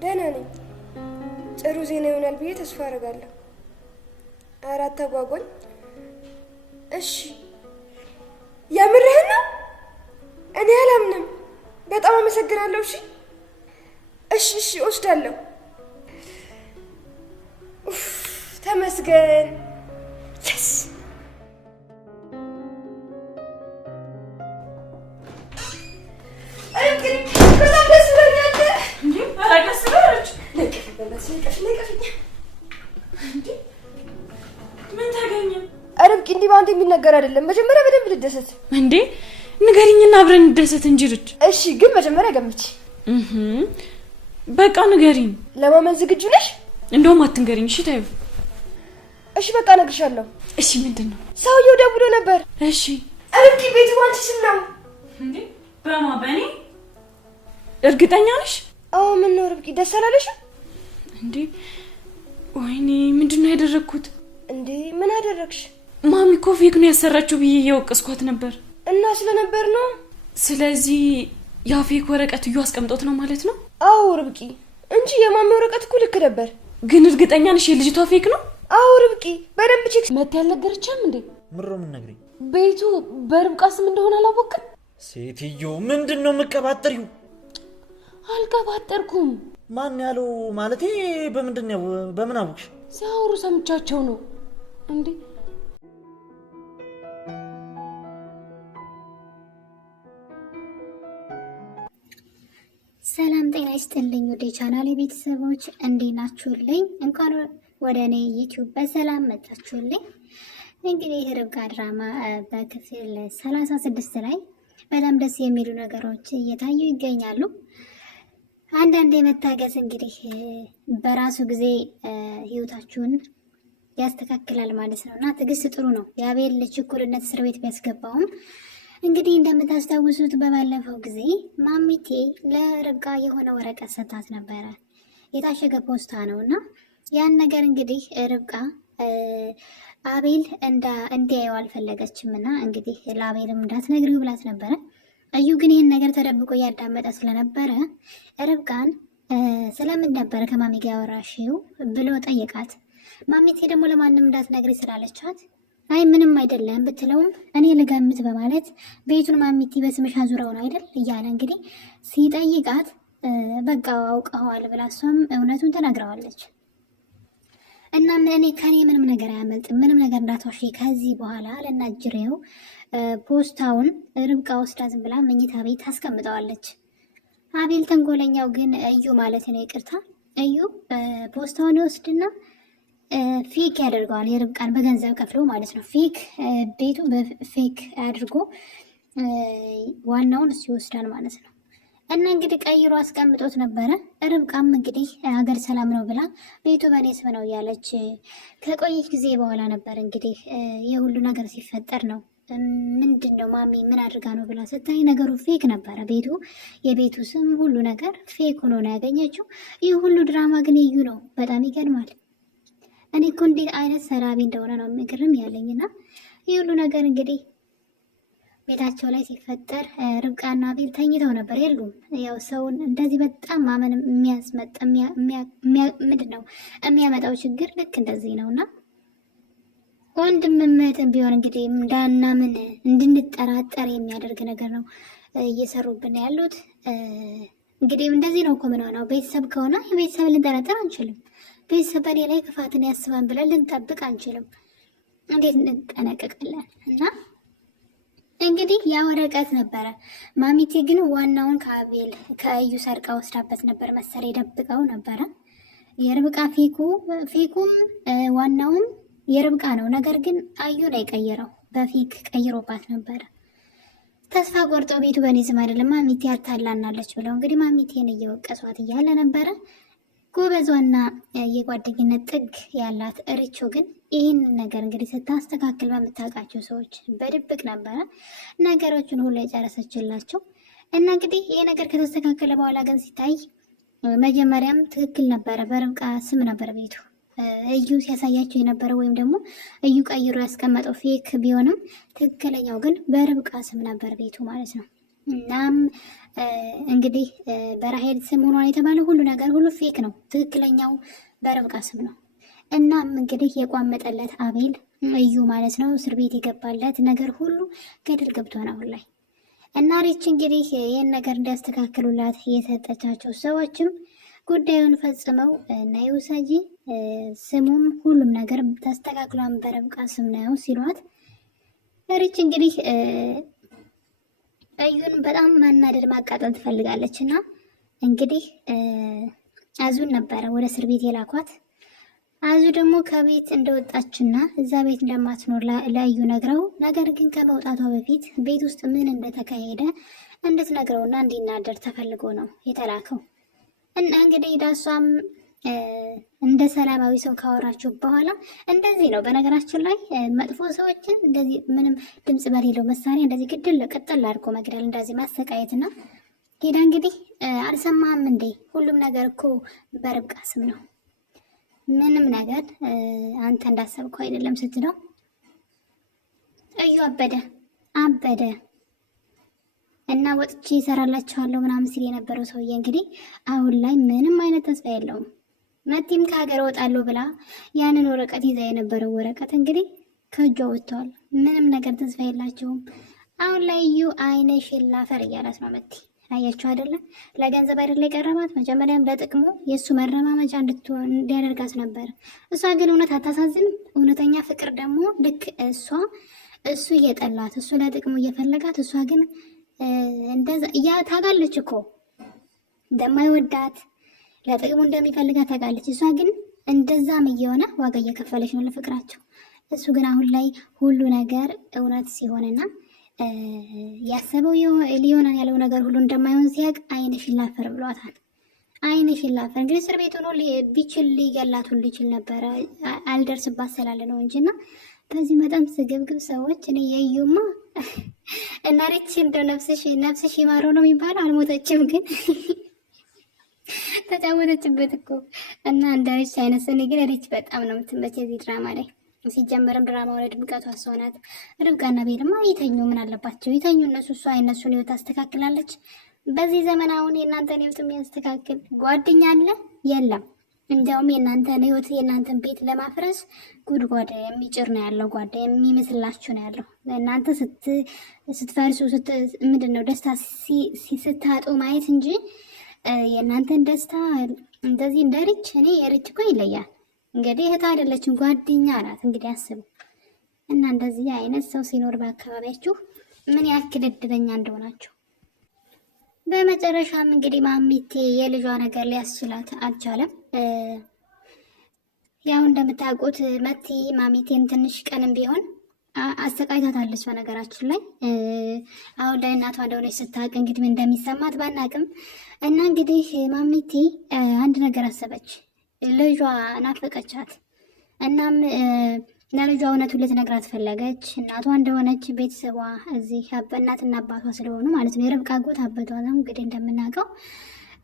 ደህና ነኝ። ጥሩ ዜና ይሆናል ብዬ ተስፋ አደርጋለሁ። አራት ተጓጓኝ። እሺ የምርህን ነው? እኔ አላምንም። በጣም አመሰግናለሁ። እሺ እወስዳለሁ። ተመስገን። የስ በጣም ደስ ብሎኛል። ደስ ብሎች ምን ተገኘ? ርብቃ እንዲህ በአንድ የሚነገር አይደለም። መጀመሪያ በደንብ ልደሰት። እንዴ ንገሪኝና አብረን እንደሰት እንጂ ልጅ። እሺ ግን መጀመሪያ ገምቺ። በቃ ንገሪኝ። ለማመን ዝግጁ ነሽ? እንደውም አትንገሪኝ። እሺ ታዩ። እሺ በቃ እነግርሻለሁ። እሺ ምንድነው? ሰውየው ደውሎ ነበር። እሺ ርብቃ ቤቱ ባንቺ ስም ነው። እንዴ በእኔ እርግጠኛ ነሽ? አዎ። ምን ነው ርብቃ ደስ አላለሽም እንዴ? ወይኔ ምንድነው ያደረኩት? እንዴ ምን አደረግሽ? ማሚ እኮ ፌክ ነው ያሰራችው ብዬ እየወቀስኳት ነበር። እና ስለነበር ነው። ስለዚህ ያ ፌክ ወረቀት እዩ አስቀምጦት ነው ማለት ነው? አዎ ርብቃ እንጂ የማሚ ወረቀት እኮ ልክ ነበር። ግን እርግጠኛ ነሽ የልጅቷ ፌክ ነው? አዎ ርብቃ በደንብ ቼክ መት ያልነገረችም እንዴ? ምሮ ምን ነግሪ? ቤቱ በርብቃ ስም እንደሆነ አላወቅም። ሴትዮ ምንድነው መቀባጠሪው? አልቀባጠርኩም። ማን ያለው ማለቴ በምንድነው? በምን አወቅሽ? ሲያወሩ ሰምቻቸው ነው እንዴ? ሰላም ጤና ይስጥልኝ ወደ ቻናሌ ቤተሰቦች እንዴት ናችሁልኝ? እንኳን ወደ እኔ ዩቲዩብ በሰላም መጣችሁልኝ። እንግዲህ ርብቃ ድራማ በክፍል 36 ላይ በጣም ደስ የሚሉ ነገሮች እየታዩ ይገኛሉ። አንዳንዴ መታገስ እንግዲህ በራሱ ጊዜ ህይወታችሁን ያስተካክላል ማለት ነው እና ትዕግስት ጥሩ ነው። የአቤል ችኩልነት እስር ቤት ቢያስገባውም እንግዲህ እንደምታስታውሱት በባለፈው ጊዜ ማሚቴ ለርብቃ የሆነ ወረቀት ሰጣት ነበረ። የታሸገ ፖስታ ነው እና ያን ነገር እንግዲህ ርብቃ አቤል እንዲያየው አልፈለገችም እና እንግዲህ ለአቤልም እንዳትነግሪው ብላት ነበረ። እዩ ግን ይህን ነገር ተደብቆ እያዳመጠ ስለነበረ ርብቃን ስለምን ነበረ ከማሚ ጋር ያወራሽው ብሎ ጠየቃት። ማሚቴ ደግሞ ለማንም እንዳትነግሪ ስላለቻት አይ ምንም አይደለም ብትለውም እኔ ልገምት በማለት ቤቱን ማሚቴ በስምሽ አዙረው ነው አይደል እያለ እንግዲህ ሲጠይቃት በቃ አውቀዋል ብላ እሷም እውነቱን ተናግረዋለች። እናም እኔ ከኔ ምንም ነገር አያመልጥም፣ ምንም ነገር እንዳትዋሺ ከዚህ በኋላ ለናጅሬው ፖስታውን ርብቃ ወስዳ ዝም ብላ መኝታ ቤት አስቀምጠዋለች። አቤል ተንኮለኛው ግን እዩ ማለት ነው፣ ይቅርታ እዩ ፖስታውን ይወስድና ፌክ ያደርገዋል። የርብቃን በገንዘብ ከፍሎ ማለት ነው። ፌክ ቤቱ በፌክ አድርጎ ዋናውን እሱ ይወስዳል ማለት ነው። እና እንግዲህ ቀይሮ አስቀምጦት ነበረ። ርብቃም እንግዲህ ሀገር ሰላም ነው ብላ ቤቱ በእኔ ስም ነው እያለች ከቆየች ጊዜ በኋላ ነበር እንግዲህ የሁሉ ነገር ሲፈጠር ነው። ምንድን ነው ማሚ ምን አድርጋ ነው ብላ ስታይ ነገሩ ፌክ ነበረ። ቤቱ የቤቱ ስም ሁሉ ነገር ፌክ ሆኖ ነው ያገኘችው። ይህ ሁሉ ድራማ ግን እዩ ነው። በጣም ይገርማል። እኔ እኮ እንዴት አይነት ሰራቢ እንደሆነ ነው የሚገርም ያለኝና ይህ ሁሉ ነገር እንግዲህ ቤታቸው ላይ ሲፈጠር ርብቃና አቤል ተኝተው ነበር የሉም። ያው ሰውን እንደዚህ በጣም ማመን የሚያስመጣ ምንድነው የሚያመጣው ችግር ልክ እንደዚህ ነውና ወንድም እህትም ቢሆን እንግዲህ እንዳናምን እንድንጠራጠር የሚያደርግ ነገር ነው እየሰሩብን ያሉት። እንግዲህ እንደዚህ ነው እኮ ምን ሆነው ቤተሰብ ከሆነ የቤተሰብ ልንጠራጠር አንችልም። ቤተሰብ በኔ ላይ ክፋትን ያስባን ብለን ልንጠብቅ አንችልም። እንዴት እንጠነቀቃለን? እና እንግዲህ ያ ወረቀት ነበረ። ማሚቴ ግን ዋናውን ከአቤል ከእዩ ሰርቃ ወስዳበት ነበር መሰለኝ፣ ደብቀው ነበረ። የርብቃ ፌኩም ዋናውም የርብቃ ነው። ነገር ግን አዩ ነው የቀየረው፣ በፌክ ቀይሮባት ነበረ። ተስፋ ቆርጦ ቤቱ በእኔ ስም አይደለም ማሚቴ አታላናለች ብለው እንግዲህ ማሚቴን እየወቀሷት እያለ ነበረ። ጎበዟና የጓደኝነት ጥግ ያላት እርቾ ግን ይህንን ነገር እንግዲህ ስታስተካክል በምታውቃቸው ሰዎች በድብቅ ነበረ ነገሮችን ሁሉ የጨረሰችላቸው። እና እንግዲህ ይህ ነገር ከተስተካከለ በኋላ ግን ሲታይ መጀመሪያም ትክክል ነበረ፣ በርብቃ ስም ነበር ቤቱ። እዩ ሲያሳያቸው የነበረው ወይም ደግሞ እዩ ቀይሮ ያስቀመጠው ፌክ ቢሆንም ትክክለኛው ግን በርብቃ ስም ነበር ቤቱ ማለት ነው። እናም እንግዲህ በራሄል ስም ሆኗን የተባለው ሁሉ ነገር ሁሉ ፌክ ነው። ትክክለኛው በርብቃ ስም ነው። እናም እንግዲህ የቋመጠለት አቤል እዩ ማለት ነው እስር ቤት የገባለት ነገር ሁሉ ገደል ገብቷል አሁን ላይ። እና ሪች እንግዲህ ይህን ነገር እንዲያስተካክሉላት የሰጠቻቸው ሰዎችም ጉዳዩን ፈጽመው እና ውሰጂ ስሙም ሁሉም ነገር ተስተካክሏን በርብቃ ስም ነው ሲሏት ሪች እንግዲህ እዩን በጣም ማናደድ ማቃጠል ትፈልጋለች። እና እንግዲህ አዙን ነበረ ወደ እስር ቤት የላኳት። አዙ ደግሞ ከቤት እንደወጣችና እዛ ቤት እንደማትኖር ለእዩ ነግረው፣ ነገር ግን ከመውጣቷ በፊት ቤት ውስጥ ምን እንደተካሄደ እንድትነግረውና እንዲናደር ተፈልጎ ነው የተላከው። እና እንግዲህ ዳሷም እንደ ሰላማዊ ሰው ካወራችሁ በኋላ እንደዚህ ነው። በነገራችን ላይ መጥፎ ሰዎችን እንደዚህ ምንም ድምጽ በሌለው መሳሪያ እንደዚህ ግድል ቅጥል አድርጎ መግደል፣ እንደዚህ ማሰቃየትና ሄዳ እንግዲህ አልሰማህም እንዴ? ሁሉም ነገር እኮ በርብቃ ስም ነው፣ ምንም ነገር አንተ እንዳሰብከው አይደለም ስትለው እዩ አበደ እና ወጥቼ ይሰራላችኋለሁ ምናምን ሲል የነበረው ሰውዬ እንግዲህ አሁን ላይ ምንም አይነት ተስፋ የለውም። መቲም ከሀገር እወጣለሁ ብላ ያንን ወረቀት ይዛ የነበረው ወረቀት እንግዲህ ከእጇ ወጥተዋል። ምንም ነገር ተስፋ የላቸውም። አሁን ላይ እዩ ዓይንሽን ላፈር እያላት ነው መቲ። አያችሁ አይደለም? ለገንዘብ አይደለ የቀረባት፣ መጀመሪያም ለጥቅሙ የእሱ መረማመጃ እንድትሆን እንዲያደርጋት ነበር። እሷ ግን እውነት አታሳዝንም? እውነተኛ ፍቅር ደግሞ ልክ እሱ እየጠላት እሱ ለጥቅሙ እየፈለጋት፣ እሷ ግን እንደዛ ታውቃለች እኮ እንደማይወዳት ለጥቅሙ እንደሚፈልጋት ታውቃለች። እሷ ግን እንደዛም እየሆነ ዋጋ እየከፈለች ነው ለፍቅራቸው። እሱ ግን አሁን ላይ ሁሉ ነገር እውነት ሲሆንና ያሰበው ሊሆናል ያለው ነገር ሁሉ እንደማይሆን ሲያቅ ዓይንሽን ላፈር ብሏታል። ዓይንሽን ላፈር እንግዲህ እስር ቤት ሆኖ ቢችል ሊገላት ሁሉ ይችል ነበረ፣ አልደርስባት ስላለ ነው እንጂ። እና በዚህ መጠን ስግብግብ ሰዎች እኔ የዩማ እና ሪች እንደው ነፍስሽ ይማረው ነው የሚባለው። አልሞተችም ግን ተጫወተችበት እኮ። እና እንደ ሪች አይነት ሰው ግን ሪች በጣም ነው የምትመቸኝ እዚህ ድራማ ላይ። ሲጀመርም ድራማው ላይ ድምቀቷ እሷ ናት። ርብቃና ቤልማ ይተኙ፣ ምን አለባቸው ይተኙ እነሱ። እሷ የእነሱን ህይወት ታስተካክላለች። በዚህ ዘመን አሁን የእናንተን ህይወት የሚያስተካክል ጓደኛ አለ? የለም። እንዲያውም የእናንተን ህይወት የእናንተን ቤት ለማፍረስ ጉድጓድ የሚጭር ነው ያለው፣ ጓዳ የሚመስላችሁ ነው ያለው። እናንተ ስትፈርሱ ምንድን ነው ደስታ ስታጡ ማየት እንጂ የእናንተን ደስታ እንደዚህ እንደ ሪች። እኔ የሪች እኮ ይለያል። እንግዲህ እህት አይደለችም ጓደኛ ናት። እንግዲህ አስቡ። እና እንደዚህ አይነት ሰው ሲኖር በአካባቢያችሁ ምን ያክል እድለኛ እንደሆናችሁ። በመጨረሻም እንግዲህ ማሚቴ የልጇ ነገር ሊያስችላት አልቻለም። ያው እንደምታውቁት መቲ ማሚቴን ትንሽ ቀንም ቢሆን አሰቃይታታለች። በነገራችን ላይ አሁን ላይ እናቷ እንደሆነች ስታውቅ እንግዲህ ምን እንደሚሰማት ባናቅም እና እንግዲህ ማሚቴ አንድ ነገር አሰበች። ልጇ ናፈቀቻት። እናም ለልጇ እውነቱን ልትነግራት ፈለገች። እናቷ እንደሆነች ቤተሰቧ እዚህ እናትና አባቷ ስለሆኑ ማለት ነው። የርብቃ አጎት አባቷ ነው እንግዲህ እንደምናውቀው።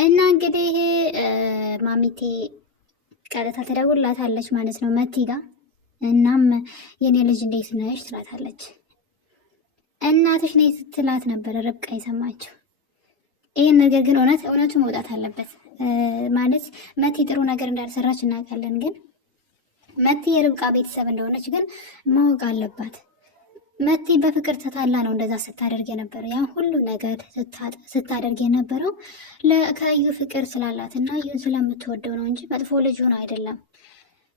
እና እንግዲህ ማሚቴ ቀጥታ ትደውልላታለች ማለት ነው መቲ ጋር። እናም የኔ ልጅ እንዴት ነሽ ትላታለች። እናትሽ ነኝ ስትላት ነበር ርብቃ የሰማችው። ይህን ነገር ግን እውነቱ መውጣት አለበት ማለት መቲ ጥሩ ነገር እንዳልሰራች እናውቃለን፣ ግን መቲ የርብቃ ቤተሰብ እንደሆነች ግን ማወቅ አለባት። መቲ በፍቅር ተታላ ነው እንደዛ ስታደርግ የነበረው። ያ ሁሉ ነገር ስታደርግ የነበረው ከእዩ ፍቅር ስላላት እና እዩን ስለምትወደው ነው እንጂ መጥፎ ልጅ ሆነ አይደለም።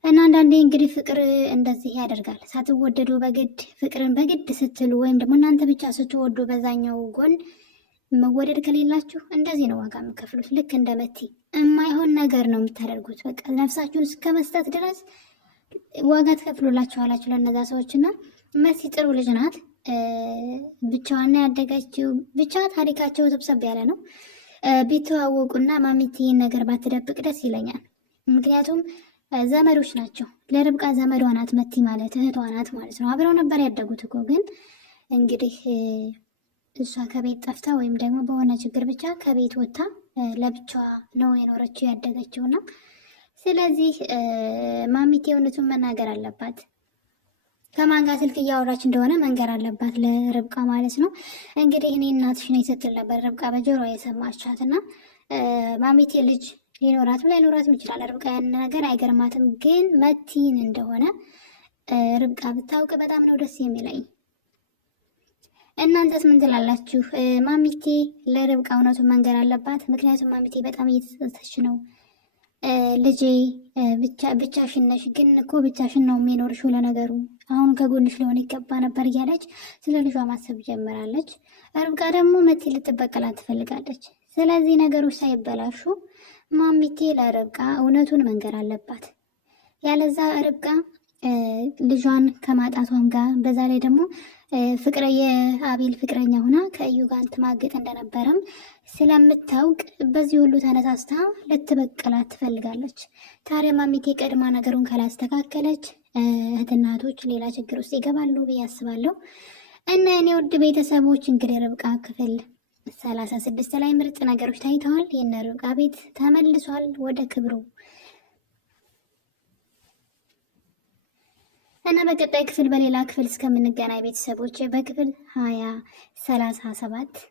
እና አንዳንዴ እንግዲህ ፍቅር እንደዚህ ያደርጋል። ሳትወደዱ በግድ ፍቅርን በግድ ስትሉ ወይም ደግሞ እናንተ ብቻ ስትወዱ በዛኛው ጎን መወደድ ከሌላችሁ እንደዚህ ነው ዋጋ የምከፍሉት። ልክ እንደ መቲ የማይሆን ነገር ነው የምታደርጉት። በቃ ነፍሳችሁን እስከ መስጠት ድረስ ዋጋ ትከፍሉላችኋላችሁ ለእነዛ ሰዎች። እና መሲ ጥሩ ልጅ ናት። ብቻዋን ያደገችው ብቻ ታሪካቸው ሰብሰብ ያለ ነው። ቢተዋወቁና ማሚቲ ነገር ባትደብቅ ደስ ይለኛል። ምክንያቱም ዘመዶች ናቸው። ለርብቃ ዘመዷ ናት መቲ ማለት እህቷ ናት ማለት ነው። አብረው ነበር ያደጉት እኮ። ግን እንግዲህ እሷ ከቤት ጠፍታ ወይም ደግሞ በሆነ ችግር ብቻ ከቤት ወጥታ ለብቻዋ ነው የኖረችው ያደገችው ነው። ስለዚህ ማሚቴ እውነቱን መናገር አለባት። ከማን ጋር ስልክ እያወራች እንደሆነ መንገር አለባት ለርብቃ ማለት ነው። እንግዲህ እኔ እናትሽ ነኝ ስትል ነበር ርብቃ በጆሮ የሰማቻት እና ማሚቴ ልጅ ሊኖራትም ላይኖራትም ይችላል። ርብቃ ያን ነገር አይገርማትም። ግን መቲን እንደሆነ ርብቃ ብታውቅ በጣም ነው ደስ የሚለኝ። እናንተስ ምን ትላላችሁ? ማሚቴ ለርብቃ እውነቱን መንገር አለባት። ምክንያቱም ማሚቴ በጣም እየተጸጸተች ነው። ልጄ ብቻሽን ነሽ፣ ግን እኮ ብቻሽን ነው የሚኖርሽው። ለነገሩ አሁን ከጎንሽ ሊሆን ይገባ ነበር እያለች ስለ ልጇ ማሰብ ጀምራለች። ርብቃ ደግሞ መቲ ልትበቀላት ትፈልጋለች። ስለዚህ ነገሮች ሳይበላሹ ማሚቴ ለርብቃ እውነቱን መንገር አለባት። ያለዛ ርብቃ ልጇን ከማጣቷም ጋር በዛ ላይ ደግሞ ፍቅረ የአቤል ፍቅረኛ ሆና ከእዩ ጋር ትማግጥ እንደነበረም ስለምታውቅ በዚህ ሁሉ ተነሳስታ ልትበቀላት ትፈልጋለች። ታዲያ ማሚቴ ቀድማ ነገሩን ካላስተካከለች እህትናቶች ሌላ ችግር ውስጥ ይገባሉ ብዬ አስባለሁ። እና እኔ ውድ ቤተሰቦች እንግዲህ ርብቃ ክፍል 36 ላይ ምርጥ ነገሮች ታይተዋል። የነ ርብቃ ቤት ተመልሷል ወደ ክብሩ እና በቀጣይ ክፍል በሌላ ክፍል እስከምንገናኝ ቤተሰቦች በክፍል 37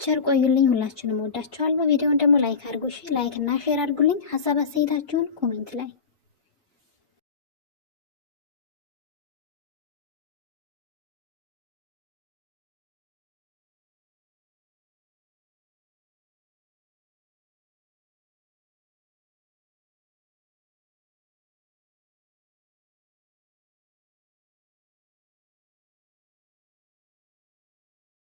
ቸር ቆዩልኝ። ሁላችሁንም ወዳችኋለሁ። ቪዲዮውን ደግሞ ላይክ አድርጉ፣ ላይክ እና ሼር አድርጉልኝ። ሀሳብ አስተያየታችሁን ኮሜንት ላይ